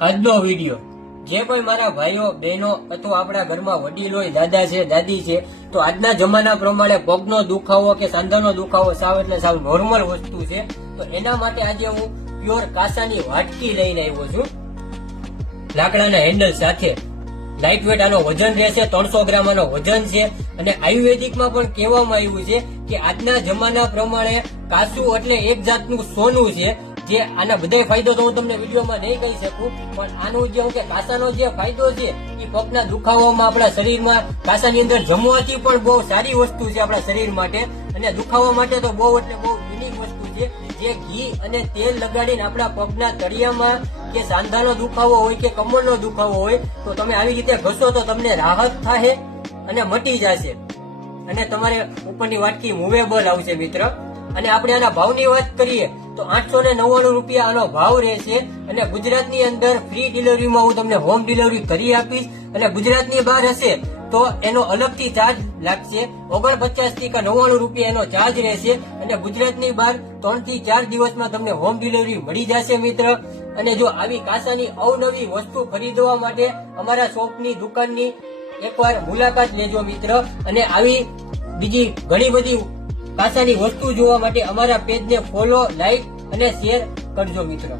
આજનો વિડીયો જે કોઈ મારા ભાઈઓ બહેનો અથવા આપણા ઘરમાં વડીલ હોય, દાદા છે, દાદી છે, તો આજના જમાના પ્રમાણે પગનો દુખાવો કે સાંધાનો દુખાવો સાવ એટલે સાવ નોર્મલ વસ્તુ છે. તો એના માટે આજે હું પ્યોર કાસાની વાટકી લઈને આવ્યો છું, લાકડાના હેન્ડલ સાથે. લાઇટ વેટ આનો વજન રહેશે, 300 ગ્રામ આનો વજન છે. અને આયુર્વેદિકમાં પણ કહેવામાં આવ્યું છે કે આજના જમાના પ્રમાણે કાસુ એટલે એક જાતનું સોનું છે. જે આના બધા ફાયદો તો હું તમને વિડીયોમાં નહીં કહી શકું, પણ આનું જે કે કાસાનો જે ફાયદો છે એ પગના દુખાવામાં, આપણા શરીરમાં કાસાની અંદર જમવાથી પણ બહુ સારી વસ્તુ છે આપણા શરીર માટે. અને દુખાવા માટે તો બહુ એટલે બહુ યુનિક વસ્તુ છે. જે ઘી અને તેલ લગાડીને આપણા પગના તળિયામાં કે સાંધાનો દુખાવો હોય કે કમરનો દુખાવો હોય તો તમે આવી રીતે ઘસો તો તમને રાહત થાય અને મટી જશે. અને તમારે ઉપરની વાટકી મૂવેબલ આવશે મિત્ર. અને આપણે આના ભાવની વાત કરીએ તો 899 રૂપિયા આનો ભાવ રહેશે. અને ગુજરાતની અંદર ફ્રી ડિલિવરીમાં હું તમને હોમ ડિલિવરી કરી આપીશ. અને ગુજરાતની બહાર હશે તો એનો અલગથી ચાર્જ લાગશે. 49 થી 99 રૂપિયા એનો ચાર્જ રહેશે. અને ગુજરાતની બહાર 3 થી 4 દિવસમાં તમને હોમ ડિલિવરી મળી જશે મિત્ર. અને જો આવી કાસાની અવનવી વસ્તુ ખરીદવા માટે અમારા શોપની દુકાનની એકવાર મુલાકાત લેજો મિત્ર. અને આવી બીજી ઘણી બધી કાસાની વસ્તુ જોવા માટે અમારા પેજને ફોલો, લાઈક અને શેર કરજો મિત્ર.